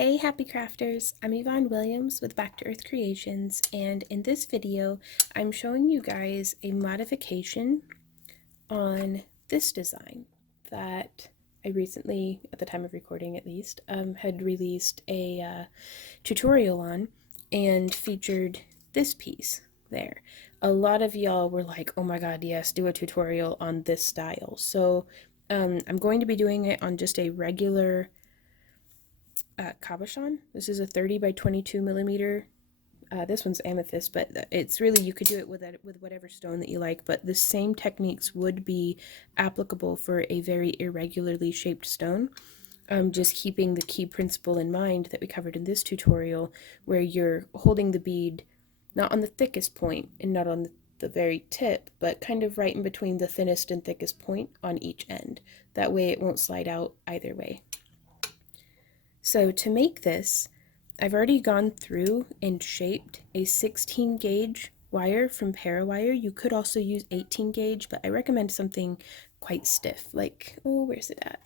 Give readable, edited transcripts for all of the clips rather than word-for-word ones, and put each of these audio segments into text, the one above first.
Hey happy crafters, I'm Yvonne Williams with Back to Earth Creations, and in this video I'm showing you guys a modification on this design that I recently, at the time of recording at least, had released a tutorial on and featured this piece there. A lot of y'all were like, oh my god, yes, do a tutorial on this style. So I'm going to be doing it on just a regular cabochon. This is a 30 by 22 millimeter. This one's amethyst, but it's really, you could do it with whatever stone that you like, but the same techniques would be applicable for a very irregularly shaped stone. Just keeping the key principle in mind that we covered in this tutorial, where you're holding the bead not on the thickest point and not on the very tip, but kind of right in between the thinnest and thickest point on each end. That way it won't slide out either way. So to make this, I've already gone through and shaped a 16 gauge wire from Parawire. You could also use 18 gauge, but I recommend something quite stiff, like, oh, where's it at?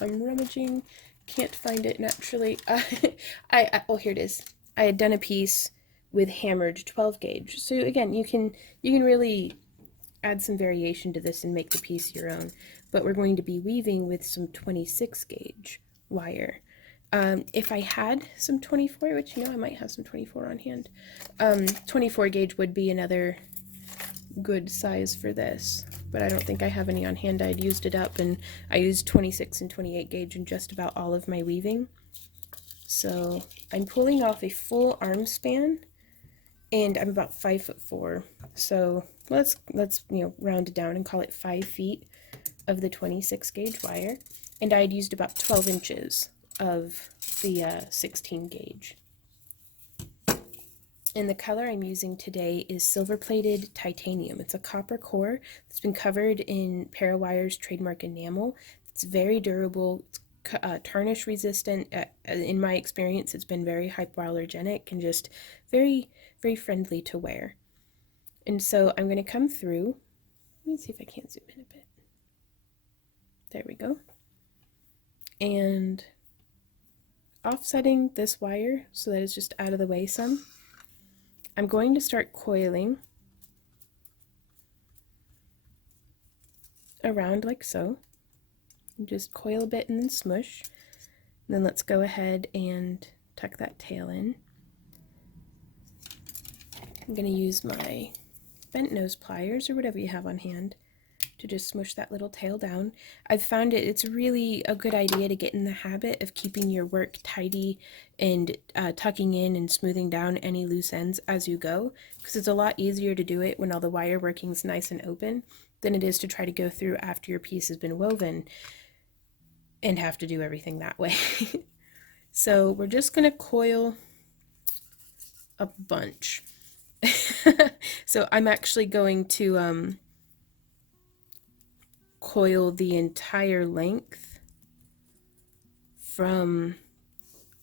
I'm rummaging, can't find it naturally. Oh, here it is. I had done a piece with hammered 12 gauge. So again, you can really add some variation to this and make the piece your own. But we're going to be weaving with some 26 gauge wire. If I had some 24, which I might have some 24 on hand, 24 gauge would be another good size for this, but I don't think I have any on hand. I'd used it up, and I used 26 and 28 gauge in just about all of my weaving. So I'm pulling off a full arm span, and I'm about 5'4", so let's round it down and call it 5 feet of the 26 gauge wire, and I had used about 12 inches of the 16 gauge. And the color I'm using today is silver plated titanium. It's a copper core that's been covered in Parawire's trademark enamel. It's very durable. It's tarnish resistant. In my experience, it's been very hypoallergenic and just very, very friendly to wear. And so I'm going to come through. Let me see if I can zoom in a bit. There we go. And offsetting this wire so that it's just out of the way some. I'm going to start coiling around like so. Just coil a bit and then smush. And then let's go ahead and tuck that tail in. I'm going to use my bent nose pliers or whatever you have on hand to just smush that little tail down. I've found it's really a good idea to get in the habit of keeping your work tidy and tucking in and smoothing down any loose ends as you go, because it's a lot easier to do it when all the wire working is nice and open than it is to try to go through after your piece has been woven and have to do everything that way. So we're just going to coil a bunch. So I'm actually going to coil the entire length from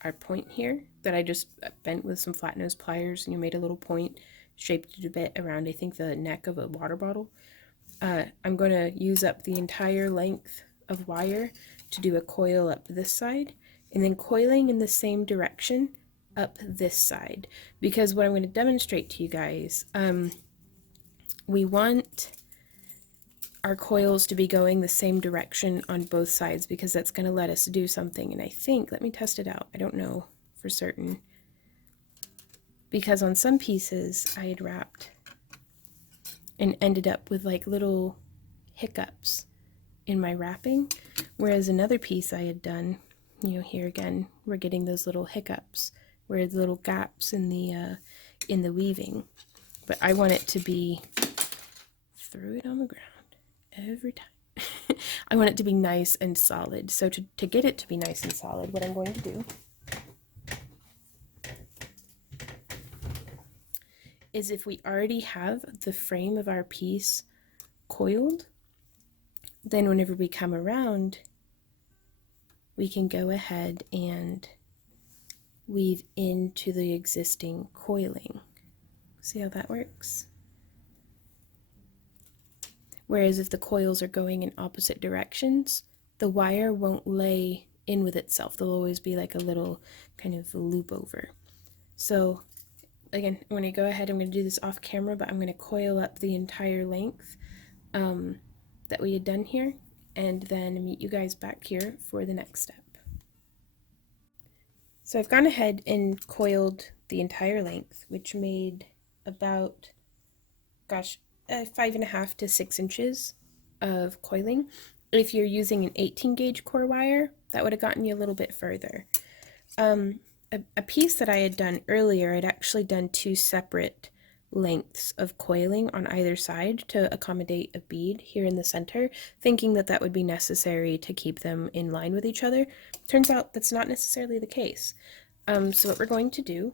our point here that I just bent with some flat nose pliers, and you made a little point, shaped it a bit around, I think, the neck of a water bottle. I'm going to use up the entire length of wire to do a coil up this side, and then coiling in the same direction up this side, because what I'm going to demonstrate to you guys, we want our coils to be going the same direction on both sides, because that's going to let us do something. And I think, let me test it out, I don't know for certain, because on some pieces I had wrapped and ended up with like little hiccups in my wrapping, whereas another piece I had done, here again we're getting those little hiccups where the little gaps in the weaving. But I want it to be, threw it on the ground every time. I want it to be nice and solid. So to get it to be nice and solid, what I'm going to do is, if we already have the frame of our piece coiled, then whenever we come around, we can go ahead and weave into the existing coiling. See how that works? Whereas if the coils are going in opposite directions, the wire won't lay in with itself. There'll always be like a little kind of loop over. So again, I'm going to go ahead, I'm going to do this off camera, but I'm going to coil up the entire length that we had done here, and then meet you guys back here for the next step. So I've gone ahead and coiled the entire length, which made about, gosh, 5.5 to 6 inches of coiling. If you're using an 18 gauge core wire, that would have gotten you a little bit further. A piece that I had done earlier, I'd actually done 2 separate lengths of coiling on either side to accommodate a bead here in the center, thinking that that would be necessary to keep them in line with each other. Turns out that's not necessarily the case. So what we're going to do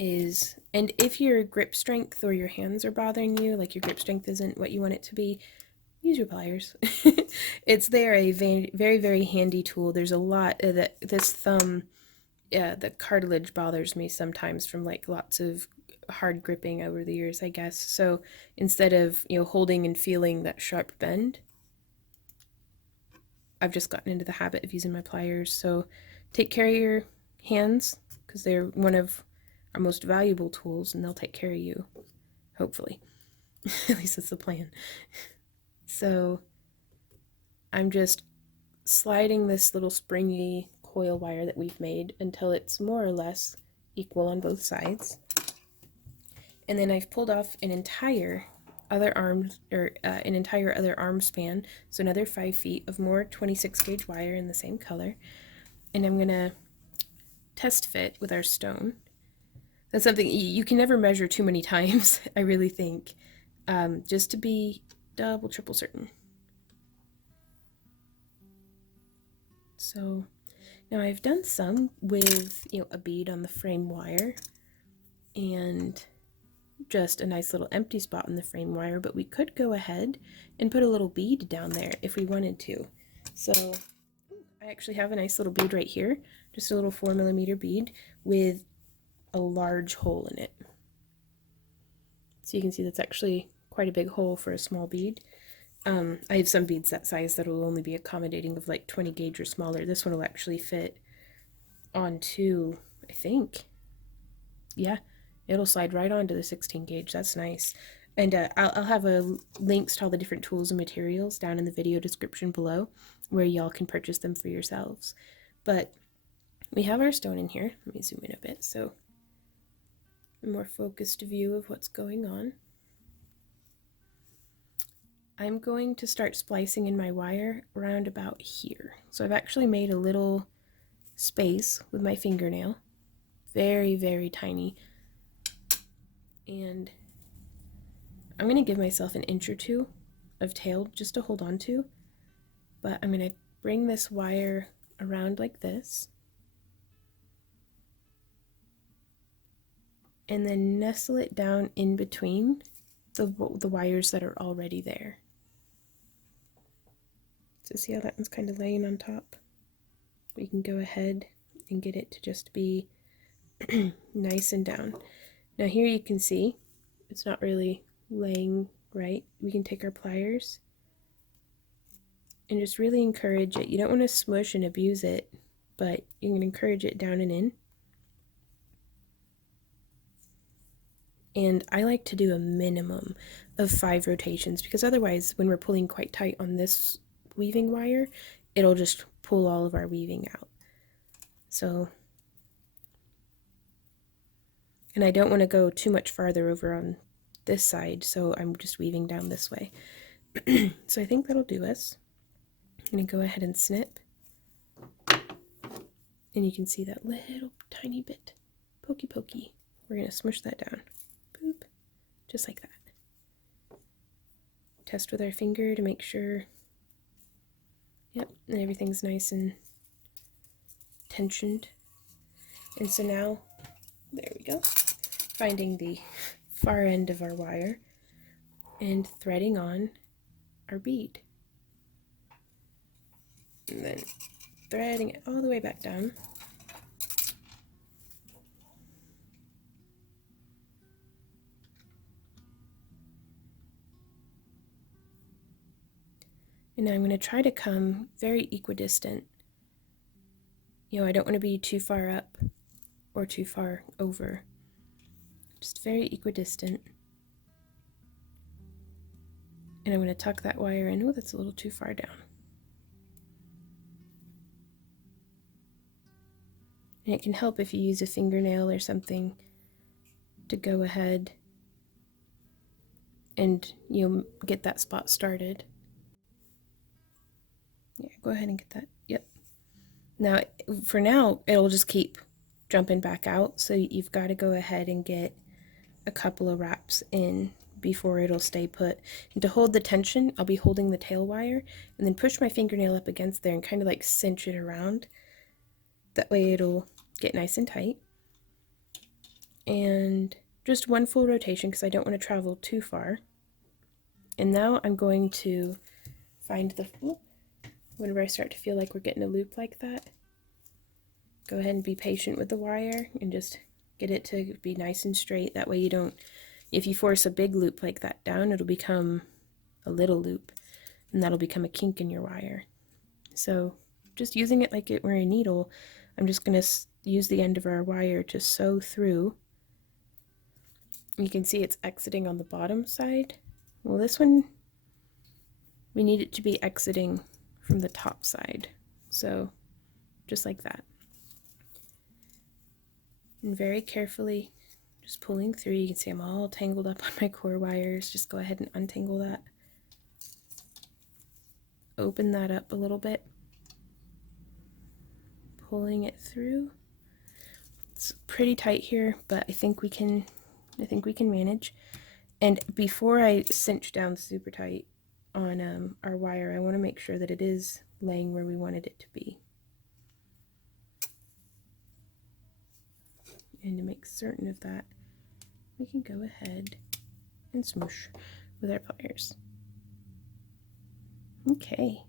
is, and if your grip strength or your hands are bothering you, like your grip strength isn't what you want it to be, use your pliers. They're a very, very, very handy tool. There's a lot that this thumb, the cartilage bothers me sometimes from like lots of hard gripping over the years, I guess. So instead of, holding and feeling that sharp bend, I've just gotten into the habit of using my pliers. So take care of your hands, because they're one of our most valuable tools, and they'll take care of you, hopefully. At least that's the plan. So I'm just sliding this little springy coil wire that we've made until it's more or less equal on both sides. And then I've pulled off an entire other arm, an entire other arm span, so another 5 feet of more 26 gauge wire in the same color. And I'm gonna test fit with our stone. That's something you can never measure too many times, I really think, just to be double, triple certain. So now I've done some with, a bead on the frame wire and just a nice little empty spot on the frame wire, but we could go ahead and put a little bead down there if we wanted to. So I actually have a nice little bead right here, just a little 4mm bead with a large hole in it. So you can see that's actually quite a big hole for a small bead. I have some beads that size that will only be accommodating of like 20 gauge or smaller. This one will actually fit onto, I think, yeah, it'll slide right onto the 16 gauge. That's nice. And I'll have links to all the different tools and materials down in the video description below, where y'all can purchase them for yourselves. But we have our stone in here. Let me zoom in a bit so a more focused view of what's going on. I'm going to start splicing in my wire around about here. So I've actually made a little space with my fingernail, very, very tiny. And I'm going to give myself an inch or two of tail just to hold on to. But I'm going to bring this wire around like this. And then nestle it down in between the wires that are already there. So see how that one's kind of laying on top? We can go ahead and get it to just be nice and down. Now here you can see it's not really laying right. We can take our pliers and just really encourage it. You don't want to smush and abuse it, but you can encourage it down and in. And I like to do a minimum of 5 rotations, because otherwise when we're pulling quite tight on this weaving wire, it'll just pull all of our weaving out. So, and I don't want to go too much farther over on this side, so I'm just weaving down this way. So I think that'll do us. I'm going to go ahead and snip. And you can see that little tiny bit, pokey pokey. We're going to smush that down. Boop. Just like that. Test with our finger to make sure, yep, and everything's nice and tensioned. And so now, there we go, finding the far end of our wire and threading on our bead. And then threading it all the way back down. And now I'm going to try to come very equidistant You know, I don't want to be too far up or too far over. Just very equidistant. And I'm going to tuck that wire in. Oh, that's a little too far down. And it can help if you use a fingernail or something to go ahead and, you know, get that spot started. Yeah, go ahead and get that. Yep. Now, for now, it'll just keep jumping back out. So you've got to go ahead and get a couple of wraps in before it'll stay put. And to hold the tension, I'll be holding the tail wire and then push my fingernail up against there and kind of like cinch it around. That way it'll get nice and tight. And just one full rotation because I don't want to travel too far. And now I'm going to find the, whenever I start to feel like we're getting a loop like that, go ahead and be patient with the wire and just get it to be nice and straight. That way you don't, if you force a big loop like that down, it'll become a little loop and that'll become a kink in your wire. So just using it like it were a needle, I'm just going to use the end of our wire to sew through. You can see it's exiting on the bottom side. Well, this one, we need it to be exiting from the top side. So just like that. And very carefully just pulling through. You can see I'm all tangled up on my core wires. Just go ahead and untangle that. Open that up a little bit. Pulling it through. It's pretty tight here, but I think we can manage. And before I cinch down super tight on our wire, I want to make sure that it is laying where we wanted it to be. And to make certain of that, we can go ahead and smoosh with our pliers. Okay.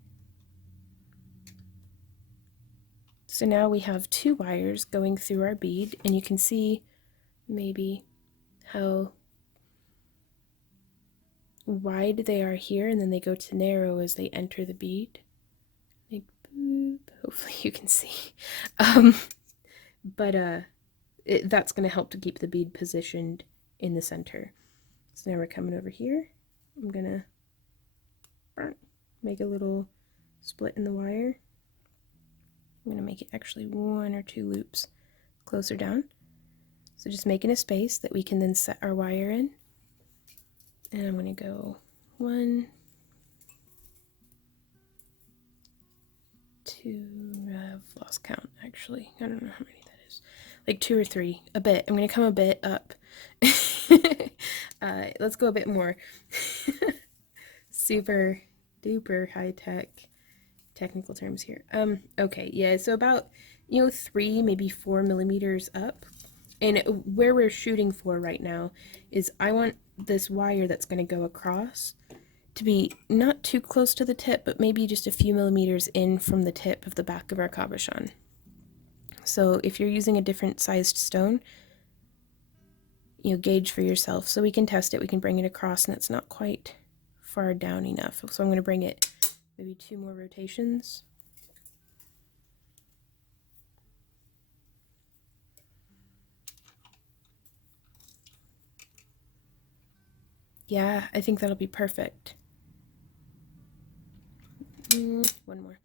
So now we have two wires going through our bead, and you can see maybe how wide they are here, and then they go to narrow as they enter the bead. Like boop. Hopefully you can see. That's going to help to keep the bead positioned in the center. So now we're coming over here. I'm going to make a little split in the wire. I'm going to make it actually 1 or 2 loops closer down. So just making a space that we can then set our wire in. And I'm going to go 1, 2, I've lost count actually. I don't know how many that is. Like 2 or 3, a bit. I'm going to come a bit up. Let's go a bit more. Super duper high tech technical terms here. Okay, yeah, so about, 3, maybe 4 millimeters up. And where we're shooting for right now is I want this wire that's going to go across to be not too close to the tip, but maybe just a few millimeters in from the tip of the back of our cabochon. So if you're using a different sized stone, gauge for yourself. So we can test it, we can bring it across, and it's not quite far down enough. So I'm going to bring it maybe 2 more rotations. Yeah, I think that'll be perfect. 1 more.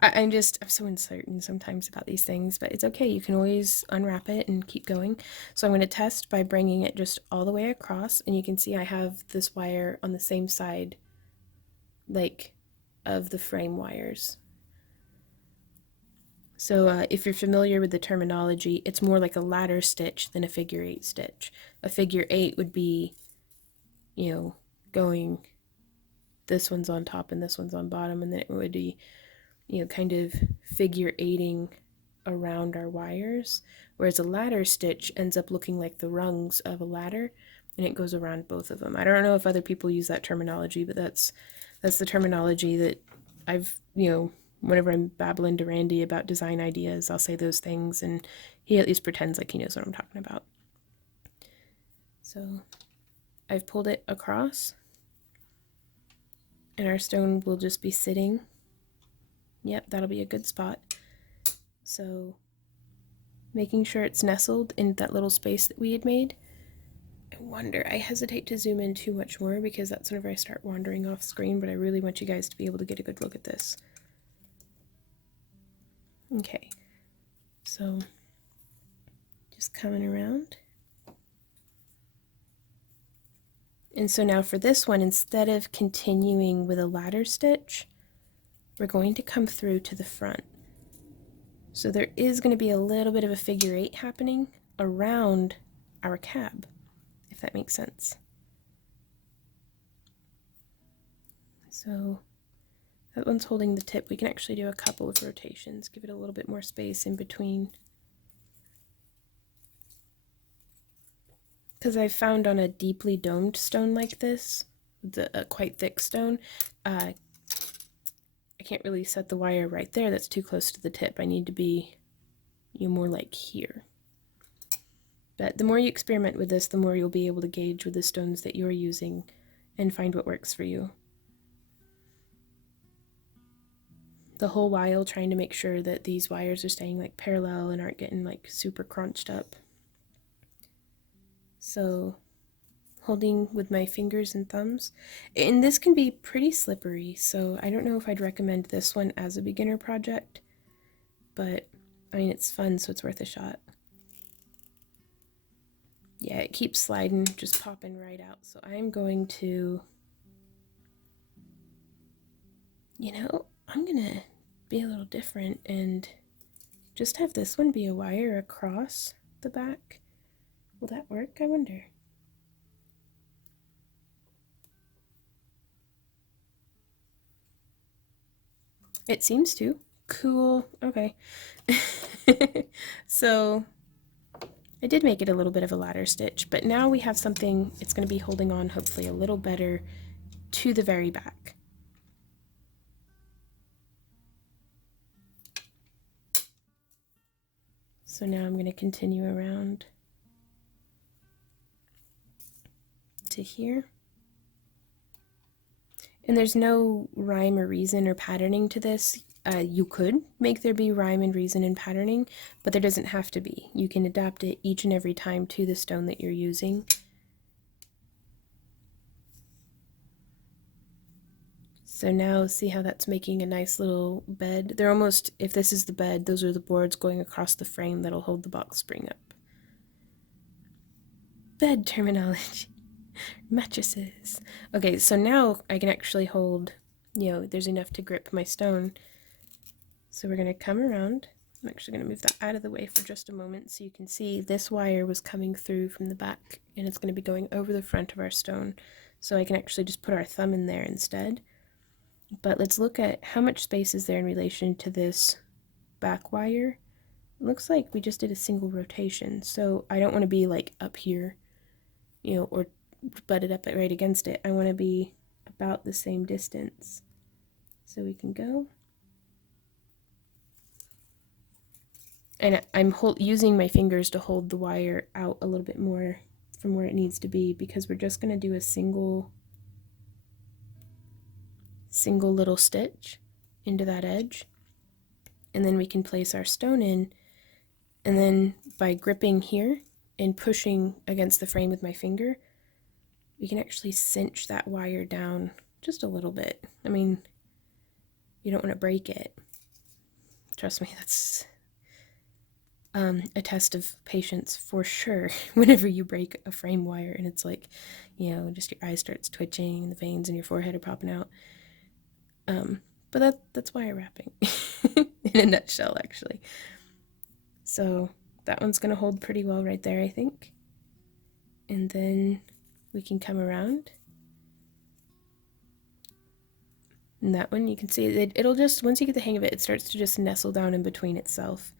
I'm so uncertain sometimes about these things, but it's okay. You can always unwrap it and keep going. So I'm going to test by bringing it just all the way across, and you can see I have this wire on the same side, like, of the frame wires. So if you're familiar with the terminology, it's more like a ladder stitch than a figure 8 stitch. A figure 8 would be, going, this one's on top and this one's on bottom, and then it would be, kind of figure 8ing around our wires, whereas a ladder stitch ends up looking like the rungs of a ladder, and it goes around both of them. I don't know if other people use that terminology, but that's the terminology that I've, whenever I'm babbling to Randy about design ideas, I'll say those things, and he at least pretends like he knows what I'm talking about. So I've pulled it across, and our stone will just be sitting. Yep, that'll be a good spot. So making sure it's nestled in that little space that we had made. I hesitate to zoom in too much more because that's whenever I start wandering off screen, but I really want you guys to be able to get a good look at this. Okay, so just coming around. And so now for this one, instead of continuing with a ladder stitch, we're going to come through to the front. So there is going to be a little bit of a figure 8 happening around our cab, if that makes sense. So that one's holding the tip. We can actually do a couple of rotations, give it a little bit more space in between. Because I've found on a deeply domed stone like this, a quite thick stone, I can't really set the wire right there. That's too close to the tip. I need to be more like here. But the more you experiment with this, the more you'll be able to gauge with the stones that you're using and find what works for you. The whole while trying to make sure that these wires are staying like parallel and aren't getting like super crunched up. So holding with my fingers and thumbs. And this can be pretty slippery, so I don't know if I'd recommend this one as a beginner project, but I mean, it's fun, so it's worth a shot. Yeah, it keeps sliding, just popping right out. So I'm going to, I'm gonna be a little different and just have this one be a wire across the back. Will that work, I wonder? It seems to. Cool. Okay. So I did make it a little bit of a ladder stitch, but now we have something, it's going to be holding on hopefully a little better to the very back. So now I'm going to continue around to here. And there's no rhyme or reason or patterning to this. You could make there be rhyme and reason and patterning, but there doesn't have to be. You can adapt it each and every time to the stone that you're using. So now see how that's making a nice little bed? They're almost, if this is the bed, those are the boards going across the frame that'll hold the box spring up. Bed terminology. Mattresses. Okay, so now I can actually hold, there's enough to grip my stone. So we're going to come around. I'm actually going to move that out of the way for just a moment so you can see this wire was coming through from the back and it's going to be going over the front of our stone. So I can actually just put our thumb in there instead. But let's look at how much space is there in relation to this back wire. It looks like we just did a single rotation, so I don't want to be like up here, or butted up right against it. I want to be about the same distance. So we can go. And I'm using my fingers to hold the wire out a little bit more from where it needs to be because we're just going to do a single little stitch into that edge, and then we can place our stone in, and then by gripping here and pushing against the frame with my finger, we can actually cinch that wire down just a little bit. I mean, you don't want to break it. Trust me, that's a test of patience for sure. Whenever you break a frame wire and it's like, just your eye starts twitching and the veins in your forehead are popping out. But that's wire wrapping in a nutshell, actually. So that one's going to hold pretty well right there, I think. And then we can come around. And that one, you can see it'll just, once you get the hang of it, it starts to just nestle down in between itself.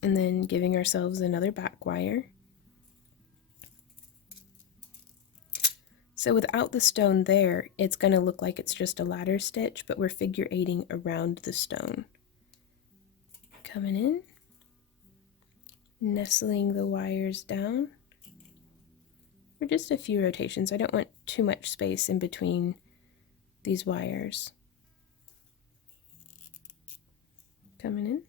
And then giving ourselves another back wire. So without the stone there, it's going to look like it's just a ladder stitch, but we're figure eighting around the stone. Coming in, nestling the wires down for just a few rotations. I don't want too much space in between these wires. Coming in,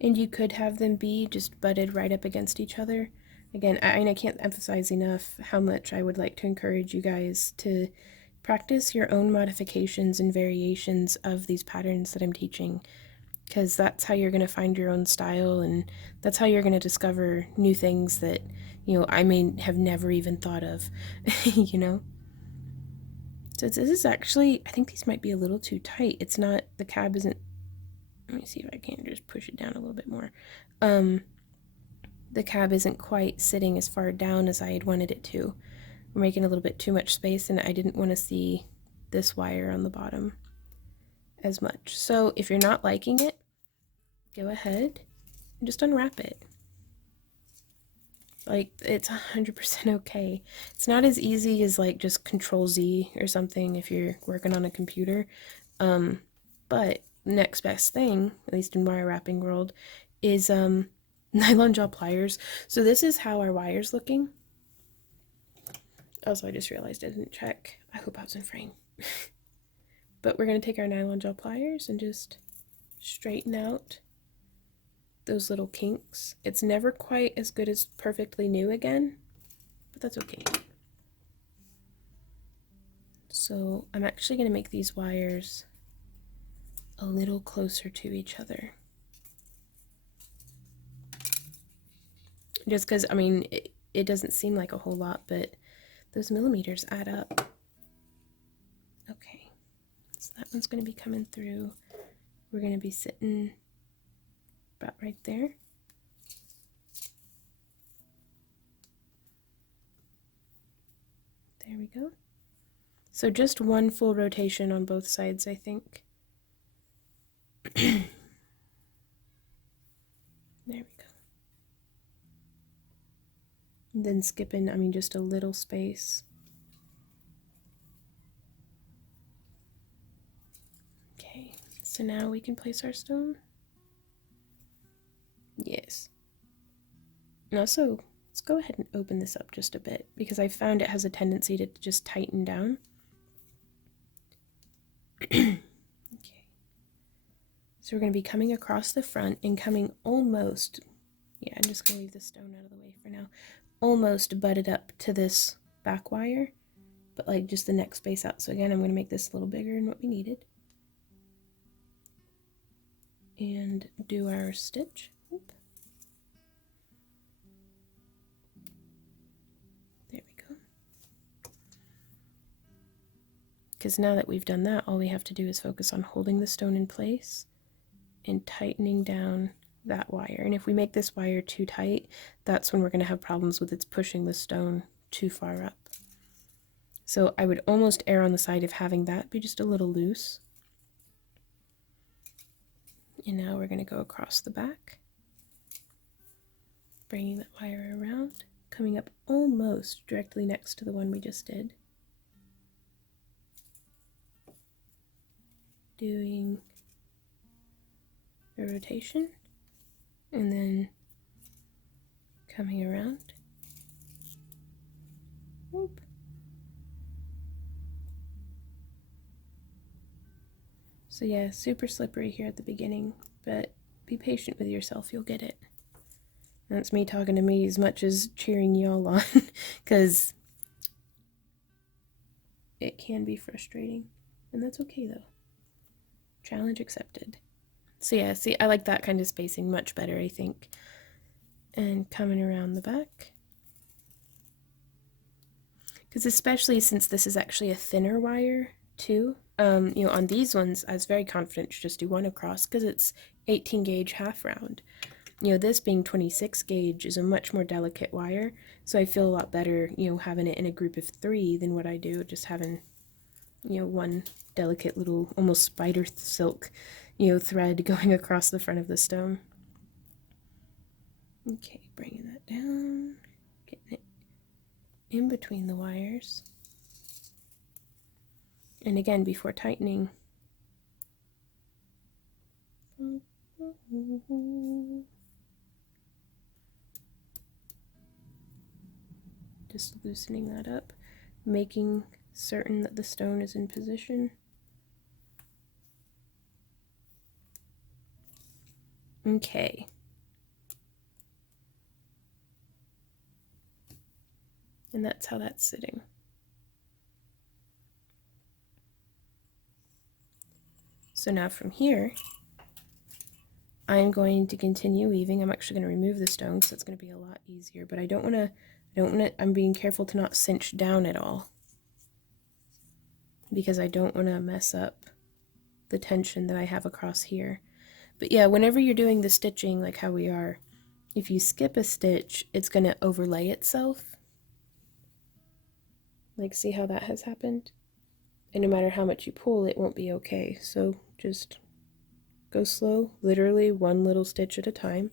And you could have them be just butted right up against each other. Again, I can't emphasize enough how much I would like to encourage you guys to practice your own modifications and variations of these patterns that I'm teaching, because that's how you're going to find your own style, and that's how you're going to discover new things that, I may have never even thought of, you know? So this is actually, I think these might be a little too tight. It's not, the cab isn't, let me see if I can just push it down a little bit more. The cab isn't quite sitting as far down as I had wanted it to. We're making a little bit too much space, and I didn't want to see this wire on the bottom as much. So if you're not liking it, go ahead and just unwrap it. Like, it's 100% okay. It's not as easy as like just Control Z or something if you're working on a computer. But next best thing, at least in wire wrapping world, is nylon jaw pliers. So this is how our wire's looking. Also, I just realized I didn't check. I hope I was in frame. But we're going to take our nylon jaw pliers and just straighten out those little kinks. It's never quite as good as perfectly new again, but that's okay. So I'm actually going to make these wires a little closer to each other. Just because, I mean, it doesn't seem like a whole lot, but those millimeters add up. Okay, so that one's going to be coming through. We're going to be sitting about right there. There we go. So just one full rotation on both sides, I think. There we go. And then skipping, I mean, just a little space. Okay, so now we can place our stone. Yes. And also, let's go ahead and open this up just a bit, because I found it has a tendency to just tighten down. Okay. So we're going to be coming across the front and coming almost, yeah, I'm just going to leave the stone out of the way for now, almost butted up to this back wire, but like just the next space out. So again, I'm going to make this a little bigger than what we needed. And do our stitch. Oop. There we go. Because now that we've done that, all we have to do is focus on holding the stone in place and tightening down that wire. And if we make this wire too tight, that's when we're going to have problems with it's pushing the stone too far up. So I would almost err on the side of having that be just a little loose. And now we're going to go across the back, bringing that wire around, coming up almost directly next to the one we just did. Doing a rotation, and then coming around. Whoop. So yeah, super slippery here at the beginning, but be patient with yourself, you'll get it. That's me talking to me as much as cheering y'all on, because it can be frustrating, and that's okay though. Challenge accepted. So yeah, see, I like that kind of spacing much better, I think. And coming around the back. Because especially since this is actually a thinner wire too, on these ones, I was very confident to just do one across because it's 18 gauge half round. This being 26 gauge is a much more delicate wire, so I feel a lot better, having it in a group of 3 than what I do just having, one delicate little, almost spider silk, thread going across the front of the stone. Okay, bringing that down, getting it in between the wires. And again, before tightening, just loosening that up, making certain that the stone is in position. Okay. And that's how that's sitting. So now from here, I'm going to continue weaving. I'm actually going to remove the stone because it's going to be a lot easier, but I don't want to, I'm being careful to not cinch down at all because I don't want to mess up the tension that I have across here. But yeah, whenever you're doing the stitching like how we are, if you skip a stitch, it's going to overlay itself. Like, see how that has happened? And no matter how much you pull, it won't be okay. So just go slow, literally one little stitch at a time.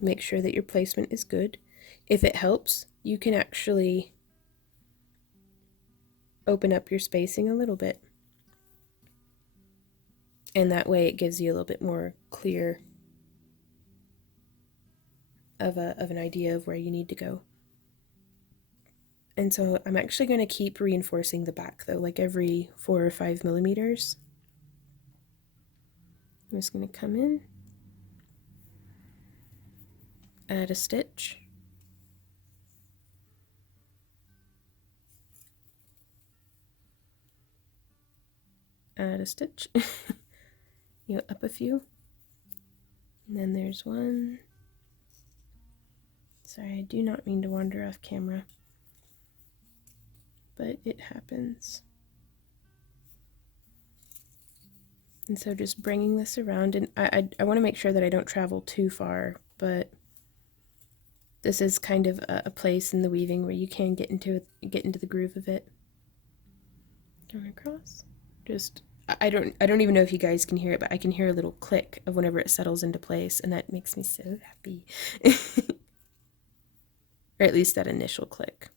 Make sure that your placement is good. If it helps, you can actually open up your spacing a little bit. And that way it gives you a little bit more clear of an idea of where you need to go. And so I'm actually going to keep reinforcing the back though, like every 4 or 5 millimeters. I'm just going to come in, add a stitch, add a stitch, you know, up a few, and then there's one. Sorry, I do not mean to wander off camera, but it happens. And so just bringing this around, and I want to make sure that I don't travel too far, but this is kind of a place in the weaving where you can get into the groove of it. Going across. Just I don't even know if you guys can hear it, but I can hear a little click of whenever it settles into place, and that makes me so happy. Or at least that initial click.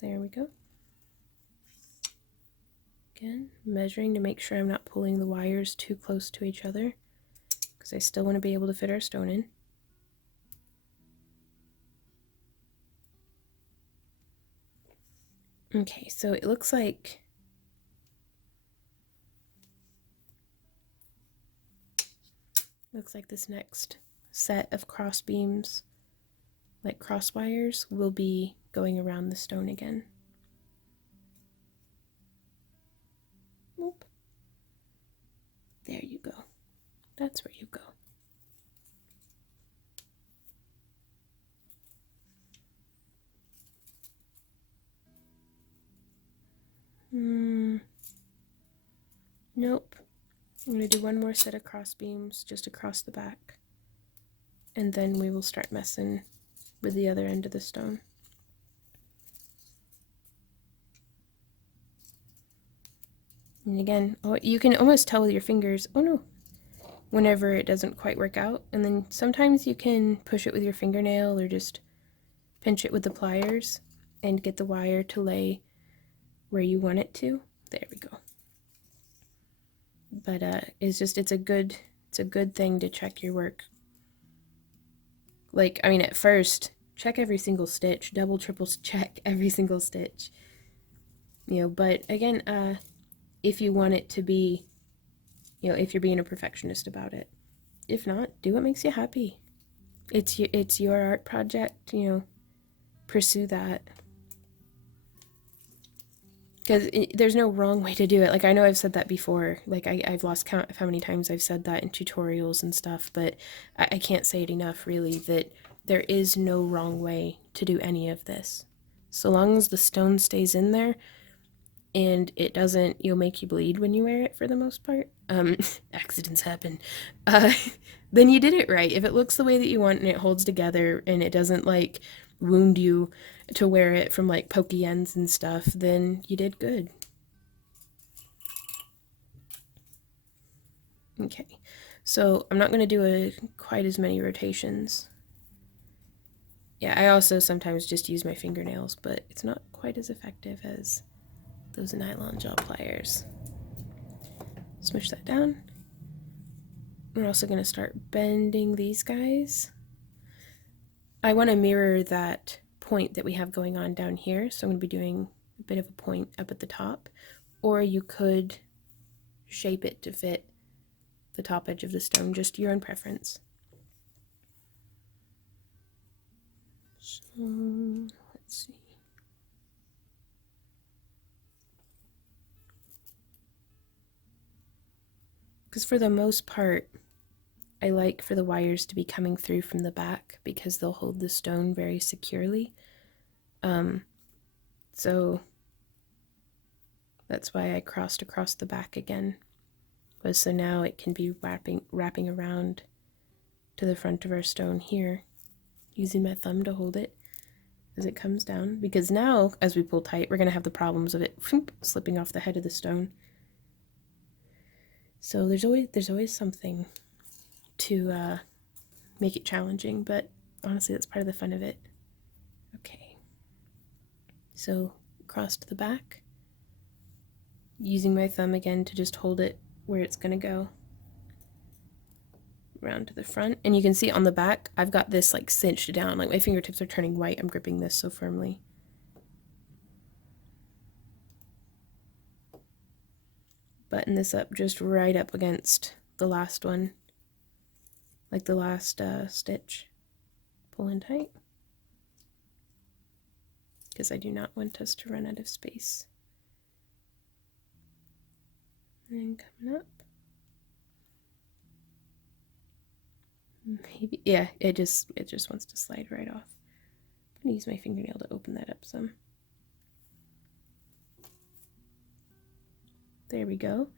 There we go. Again, measuring to make sure I'm not pulling the wires too close to each other, because I still want to be able to fit our stone in. Okay, so it looks like this next set of cross beams, like cross wires, will be going around the stone again. Oop. There you go. That's where you go. Nope. I'm going to do one more set of cross beams just across the back, and then we will start messing with the other end of the stone. And again, oh, you can almost tell with your fingers, oh no, whenever it doesn't quite work out. And then sometimes you can push it with your fingernail or just pinch it with the pliers and get the wire to lay where you want it to. There we go. But it's a good thing to check your work. Like, I mean, at first, check every single stitch, double, triple check every single stitch. You know, but again, if you want it to be, you know, if you're being a perfectionist about it. If not, do what makes you happy. It's your art project, you know, pursue that. Because there's no wrong way to do it. Like, I know I've said that before. Like, I've lost count of how many times I've said that in tutorials and stuff, but I can't say it enough, really, that there is no wrong way to do any of this. So long as the stone stays in there and it doesn't, you'll make you bleed when you wear it for the most part. Accidents happen. Then you did it right. If it looks the way that you want and it holds together and it doesn't, like, wound you to wear it from, like, pokey ends and stuff, then you did good. Okay, so I'm not going to do quite as many rotations. Yeah, I also sometimes just use my fingernails, but it's not quite as effective as those nylon jaw pliers. Smush that down. We're also going to start bending these guys. I want to mirror that point that we have going on down here, so I'm going to be doing bit of a point up at the top, or you could shape it to fit the top edge of the stone, just your own preference. So let's see. Because for the most part, I like for the wires to be coming through from the back because they'll hold the stone very securely. So that's why I crossed across the back again. Was so now it can be wrapping around to the front of our stone here, using my thumb to hold it as it comes down. Because now, as we pull tight, we're going to have the problems of it slipping off the head of the stone. So there's always something to make it challenging, but honestly, that's part of the fun of it. Okay. So across to the back, using my thumb again to just hold it where it's going to go. Around to the front, and you can see on the back I've got this like cinched down, like my fingertips are turning white. I'm gripping this so firmly. Button this up just right up against the last one, like the last stitch. Pull in tight because I do not want us to run out of space. And coming up. Maybe, yeah, it just wants to slide right off. I'm gonna use my fingernail to open that up some. There we go.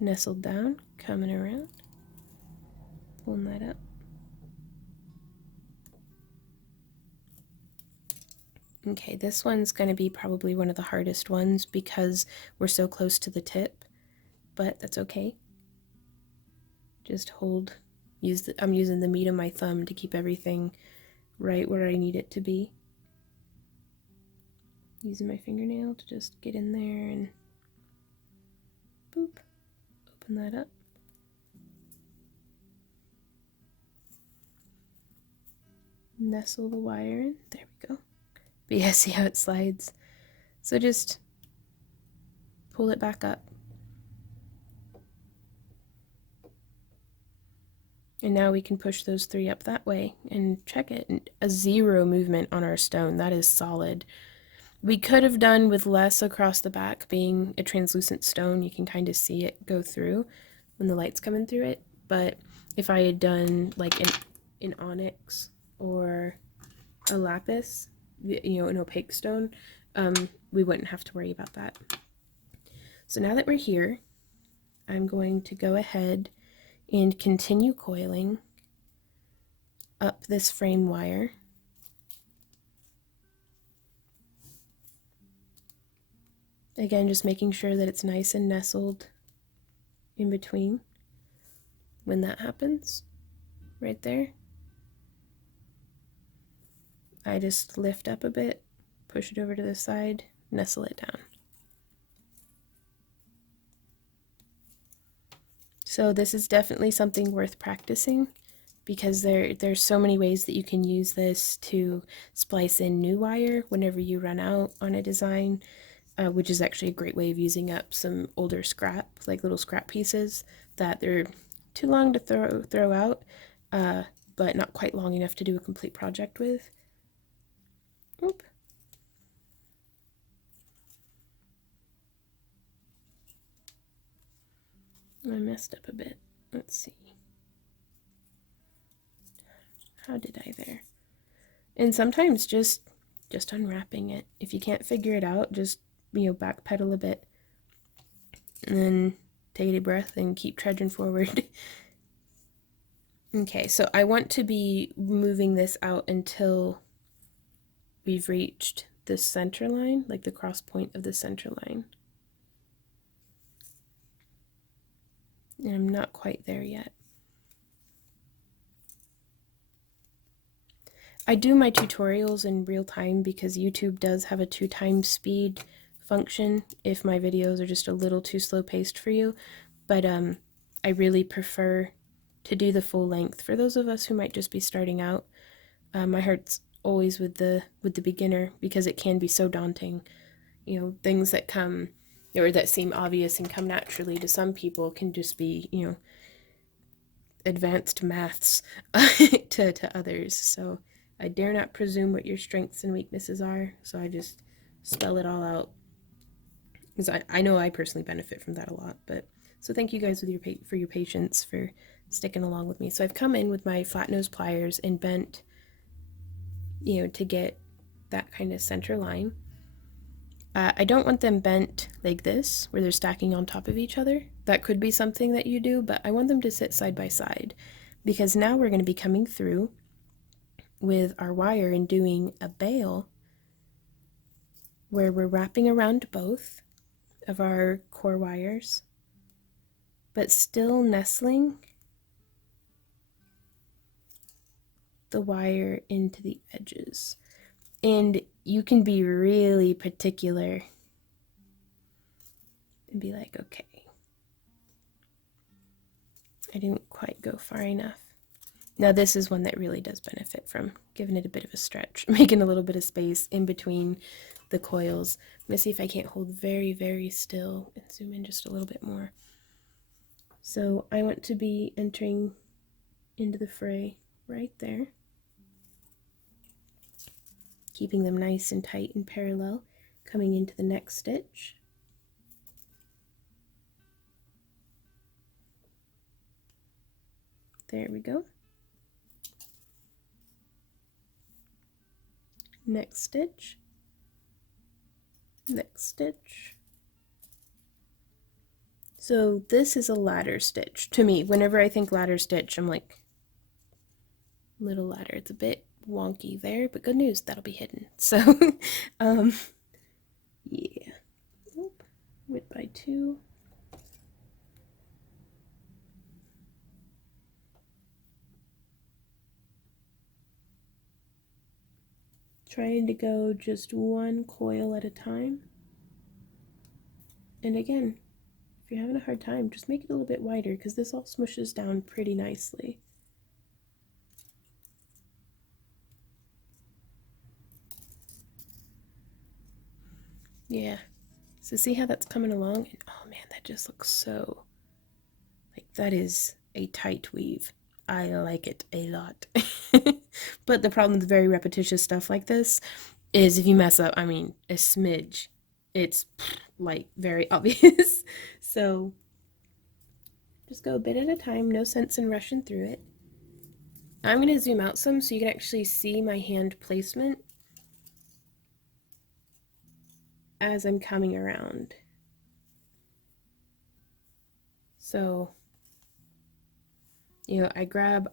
Nestled down, coming around, pulling that up. Okay, this one's going to be probably one of the hardest ones because we're so close to the tip, but that's okay. Just hold, I'm using the meat of my thumb to keep everything right where I need it to be. Using my fingernail to just get in there and boop, open that up. Nestle the wire in, there we go. But yeah, see how it slides? So just pull it back up. And now we can push those 3 up that way and check it. And a 0 movement on our stone, that is solid. We could have done with less across the back. Being a translucent stone, you can kind of see it go through when the light's coming through it. But if I had done like an onyx or a lapis, you know, an opaque stone, we wouldn't have to worry about that. So now that we're here, I'm going to go ahead and continue coiling up this frame wire. Again, just making sure that it's nice and nestled in between when that happens, right there. I just lift up a bit, push it over to the side, nestle it down. So this is definitely something worth practicing because there's so many ways that you can use this to splice in new wire whenever you run out on a design, which is actually a great way of using up some older scrap, like little scrap pieces that they're too long to throw out, but not quite long enough to do a complete project with. Oop. I messed up a bit. Let's see. How did I there? And sometimes just unwrapping it. If you can't figure it out, just, you know, backpedal a bit. And then take a deep breath and keep trudging forward. Okay, so I want to be moving this out until we've reached the center line, like the cross point of the center line. And I'm not quite there yet. I do my tutorials in real time because YouTube does have a 2x speed function if my videos are just a little too slow paced for you, but I really prefer to do the full length for those of us who might just be starting out. My heart's always with the beginner because it can be so daunting. You know, things that come or that seem obvious and come naturally to some people can just be, you know, advanced maths to others. So I dare not presume what your strengths and weaknesses are. So I just spell it all out because I know I personally benefit from that a lot. But so thank you guys for your patience, for sticking along with me. So I've come in with my flat nose pliers and bent, you know, to get that kind of center line. I don't want them bent like this, where they're stacking on top of each other. That could be something that you do, but I want them to sit side by side, because now we're going to be coming through with our wire and doing a bail where we're wrapping around both of our core wires, but still nestling the wire into the edges. And you can be really particular and be like, okay, I didn't quite go far enough. Now this is one that really does benefit from giving it a bit of a stretch, making a little bit of space in between the coils. I'm going to see if I can't hold very, very still and zoom in just a little bit more. So I want to be entering into the fray right there, keeping them nice and tight and parallel, coming into the next stitch. There we go. Next stitch, next stitch. So this is a ladder stitch to me. Whenever I think ladder stitch, I'm like, little ladder. It's a bit wonky there, but good news, that'll be hidden. So, yeah. Oop. Width by 2. Trying to go just one coil at a time. And again, if you're having a hard time, just make it a little bit wider, because this all smushes down pretty nicely. Yeah. So see how that's coming along? And oh man, that just looks so, like, that is a tight weave. I like it a lot. But the problem with very repetitious stuff like this is if you mess up, I mean, a smidge, it's like very obvious. So just go a bit at a time, no sense in rushing through it. I'm going to zoom out some so you can actually see my hand placement as I'm coming around. So, you know,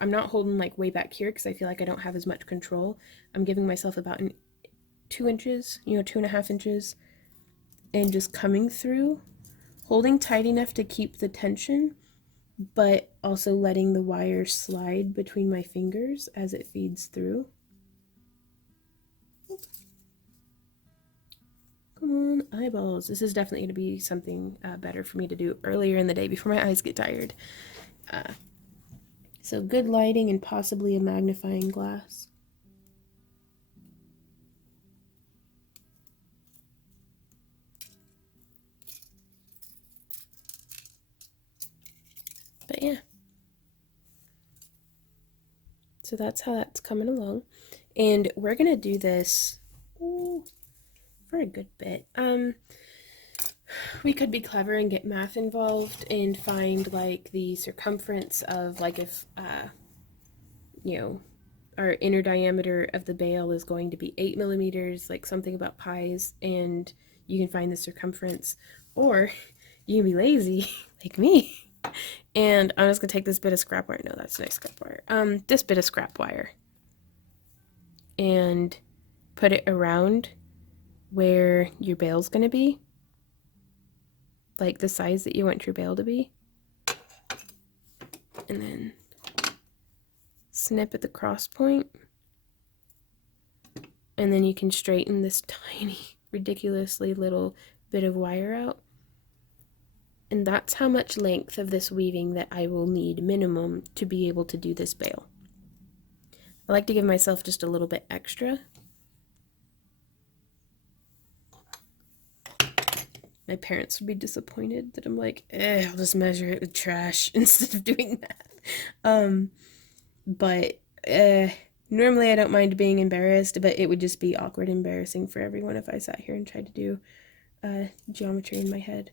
I'm not holding like way back here because I feel like I don't have as much control. I'm giving myself about 2 inches, you know, 2.5 inches, and just coming through, holding tight enough to keep the tension, but also letting the wire slide between my fingers as it feeds through. Come on, eyeballs. This is definitely going to be something better for me to do earlier in the day before my eyes get tired. So good lighting and possibly a magnifying glass. But yeah. So that's how that's coming along. And we're going to do this for a good bit. We could be clever and get math involved and find like the circumference of, like, if you know, our inner diameter of the bail is going to be 8 millimeters, like something about pies, and you can find the circumference. Or you can be lazy like me, and I'm just gonna take this bit of scrap wire. No, that's nice scrap wire. This bit of scrap wire, and put it around where your bail's gonna be, like the size that you want your bail to be, and then snip at the cross point, and then you can straighten this tiny, ridiculously little bit of wire out. And that's how much length of this weaving that I will need minimum to be able to do this bail. I like to give myself just a little bit extra. My parents would be disappointed that I'm like, I'll just measure it with trash instead of doing that. But normally I don't mind being embarrassed, but it would just be awkward and embarrassing for everyone if I sat here and tried to do geometry in my head.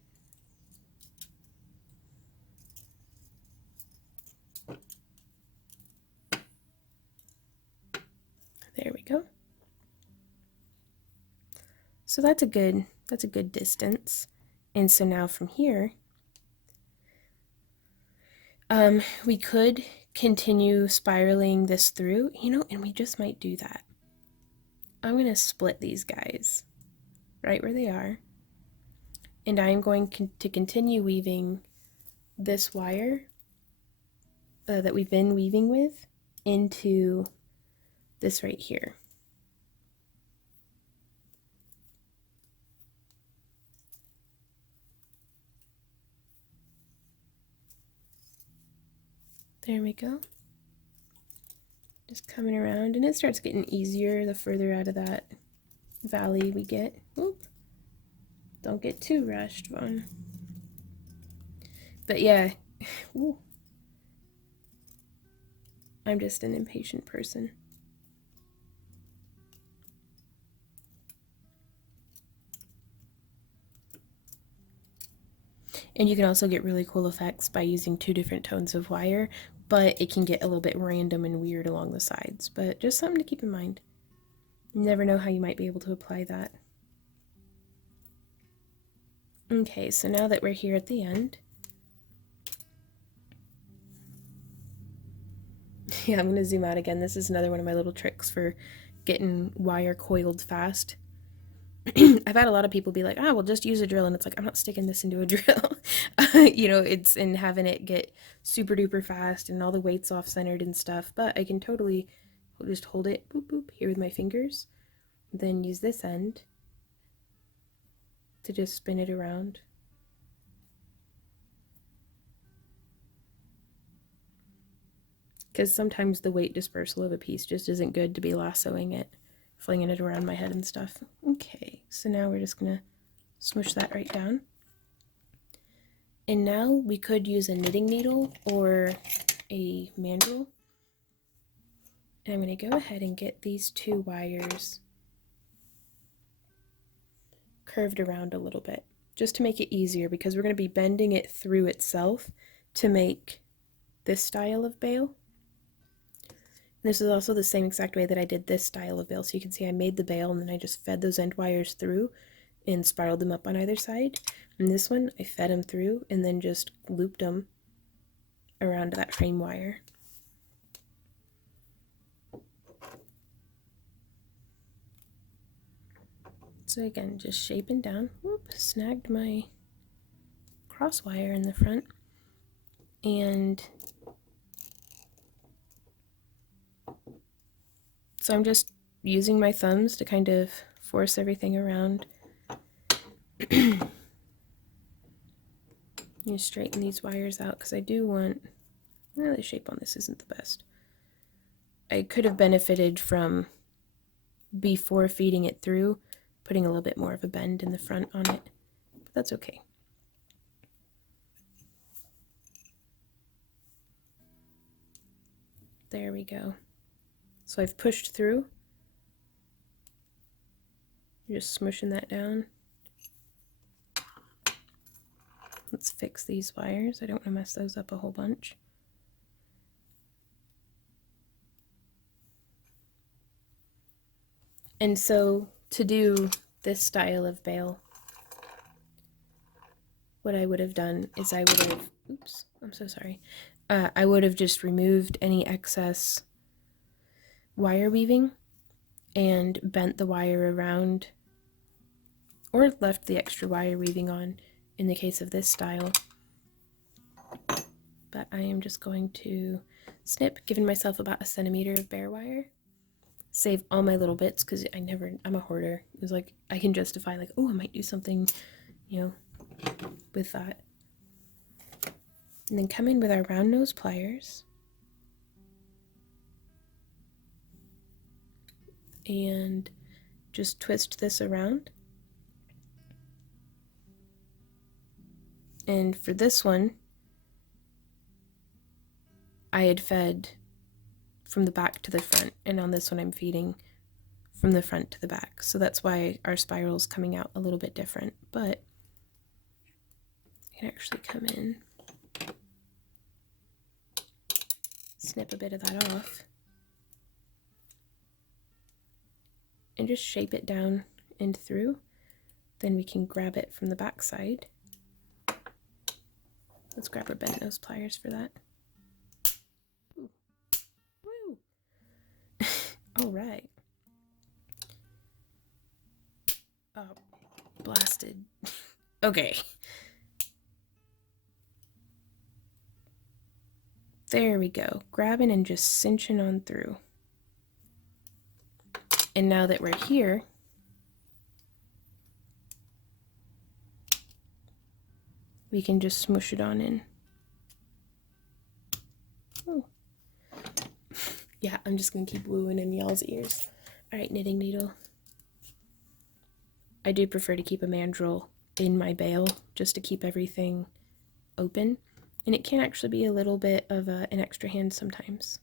There we go. So that's a good distance. And so now from here, we could continue spiraling this through, and we just might do that. I'm going to split these guys right where they are, and I'm going to continue weaving this wire that we've been weaving with into this right here. There we go. Just coming around, and it starts getting easier the further out of that valley we get. Oop. Don't get too rushed, Vaughn. But yeah, ooh. I'm just an impatient person. And you can also get really cool effects by using 2 different tones of wire, but it can get a little bit random and weird along the sides. But just something to keep in mind. You never know how you might be able to apply that. Okay, so now that we're here at the end, yeah, I'm going to zoom out again. This is another one of my little tricks for getting wire coiled fast. I've had a lot of people be like, well, just use a drill. And it's like, I'm not sticking this into a drill. It's in having it get super duper fast and all the weights off centered and stuff. But I can totally just hold it boop, boop, here with my fingers. Then use this end to just spin it around. Because sometimes the weight dispersal of a piece just isn't good to be lassoing it, flinging it around my head and stuff. Okay, so now we're just gonna smoosh that right down. And now we could use a knitting needle or a mandrel. And I'm gonna go ahead and get these 2 wires curved around a little bit, just to make it easier, because we're gonna be bending it through itself to make this style of bail. This is also the same exact way that I did this style of bail. So you can see I made the bail and then I just fed those end wires through and spiraled them up on either side. And this one, I fed them through and then just looped them around that frame wire. So again, just shaping down. Whoop, snagged my cross wire in the front. And so I'm just using my thumbs to kind of force everything around. You straighten these wires out because I do want, well, the shape on this isn't the best. I could have benefited from, before feeding it through, putting a little bit more of a bend in the front on it, but that's okay. There we go. So I've pushed through. You're just smushing that down. Let's fix these wires. I don't want to mess those up a whole bunch. And so to do this style of bail, what I would have done is I would have, oops, I'm so sorry. I would have just removed any excess wire weaving and bent the wire around, or left the extra wire weaving on in the case of this style. But I am just going to snip, giving myself about 1 centimeter of bare wire. Save all my little bits because I'm a hoarder. It was like, I can justify like, oh, I might do something, with that. And then come in with our round nose pliers. And just twist this around. And for this one, I had fed from the back to the front, and on this one I'm feeding from the front to the back. So that's why our spiral's coming out a little bit different, but I can actually come in, snip a bit of that off, and just shape it down and through. Then we can grab it from the back side. Let's grab our bent nose pliers for that. Ooh. Woo! All right. Oh, blasted. Okay. There we go. Grabbing and just cinching on through. And now that we're here, we can just smush it on in. Oh. Yeah, I'm just going to keep wooing in y'all's ears. Alright, knitting needle. I do prefer to keep a mandrel in my bail just to keep everything open. And it can actually be a little bit of an extra hand sometimes.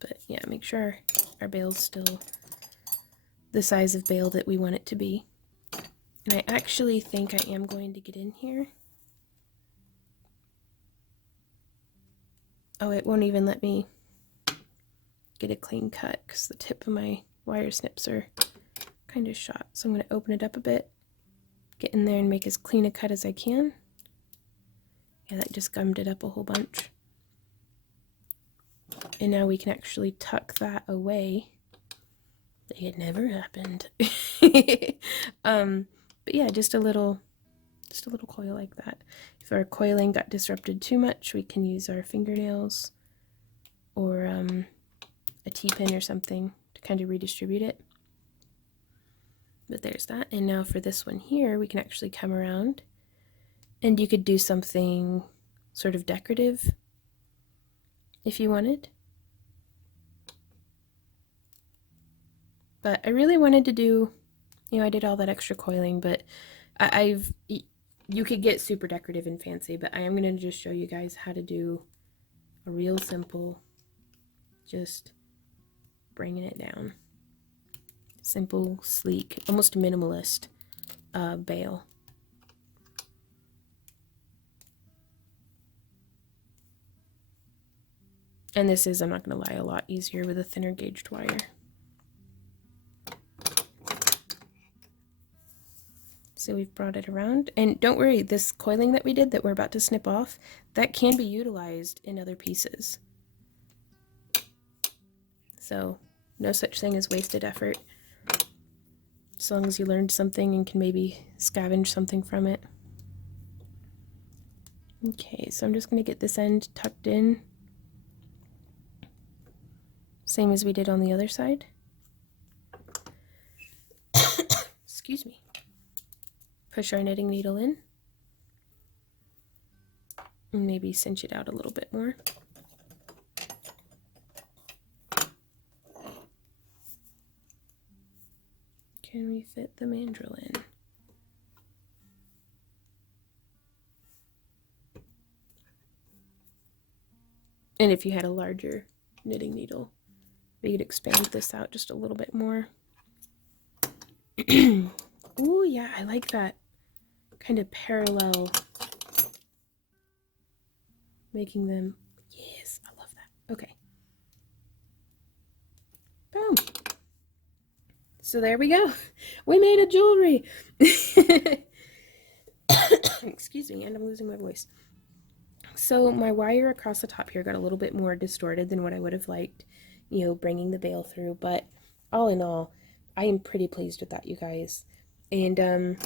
But yeah, make sure our bail's still the size of bail that we want it to be. And I actually think I am going to get in here. Oh, it won't even let me get a clean cut because the tip of my wire snips are kind of shot. So I'm going to open it up a bit, get in there and make as clean a cut as I can. Yeah, that just gummed it up a whole bunch. And now we can actually tuck that away. It never happened. But yeah, just a little coil like that. If our coiling got disrupted too much, we can use our fingernails or a T-pin or something to kind of redistribute it. But there's that. And now for this one here, we can actually come around and you could do something sort of decorative if you wanted. But I really wanted to do, you know, I did all that extra coiling, but you could get super decorative and fancy, but I am going to just show you guys how to do a real simple, just bringing it down. Simple, sleek, almost minimalist bail. And this is, I'm not going to lie, a lot easier with a thinner gauged wire. So we've brought it around, and don't worry, this coiling that we did that we're about to snip off, that can be utilized in other pieces. So no such thing as wasted effort, as long as you learned something and can maybe scavenge something from it. Okay, so I'm just going to get this end tucked in, same as we did on the other side. Excuse me. Push our knitting needle in, and maybe cinch it out a little bit more. Can we fit the mandrel in? And if you had a larger knitting needle, we could expand this out just a little bit more. Ooh, yeah, I like that kind of parallel, making them, yes, I love that. Okay. Boom. So there we go. We made a jewelry. Excuse me, and I'm losing my voice. So my wire across the top here got a little bit more distorted than what I would have liked, you know, bringing the bail through, but all in all, I am pretty pleased with that, you guys. And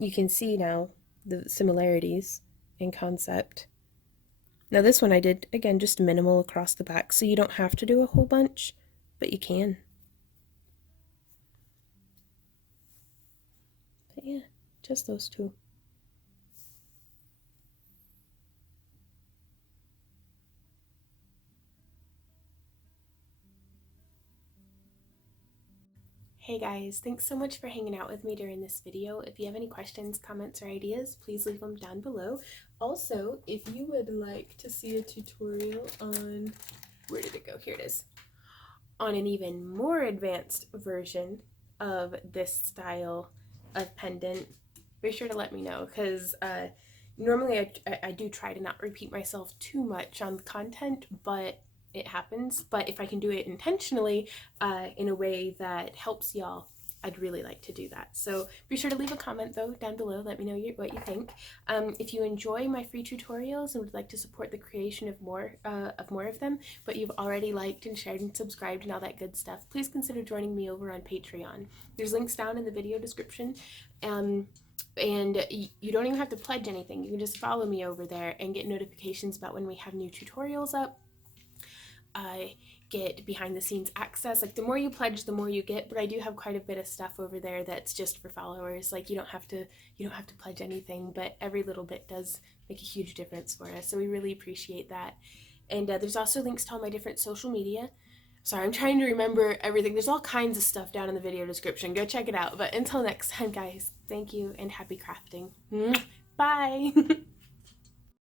you can see now the similarities in concept. Now this one I did, again, just minimal across the back, so you don't have to do a whole bunch, but you can. But yeah, just those two. Hey guys, thanks so much for hanging out with me during this video. If you have any questions, comments, or ideas, please leave them down below. Also, if you would like to see a tutorial on, where did it go? Here it is. On an even more advanced version of this style of pendant, be sure to let me know, because normally I do try to not repeat myself too much on the content, but it happens. But if I can do it intentionally in a way that helps y'all, I'd really like to do that. So be sure to leave a comment though down below. Let me know what you think. If you enjoy my free tutorials and would like to support the creation of more of them, but you've already liked and shared and subscribed and all that good stuff, please consider joining me over on Patreon. There's links down in the video description. And you don't even have to pledge anything. You can just follow me over there and get notifications about when we have new tutorials up. Get behind the scenes access. Like, the more you pledge, the more you get, but I do have quite a bit of stuff over there that's just for followers. Like, you don't have to pledge anything, but every little bit does make a huge difference for us, so we really appreciate that. And there's also links to all my different social media. Sorry, I'm trying to remember everything. There's all kinds of stuff down in the video description. Go check it out. But until next time, guys, thank you and happy crafting. Bye.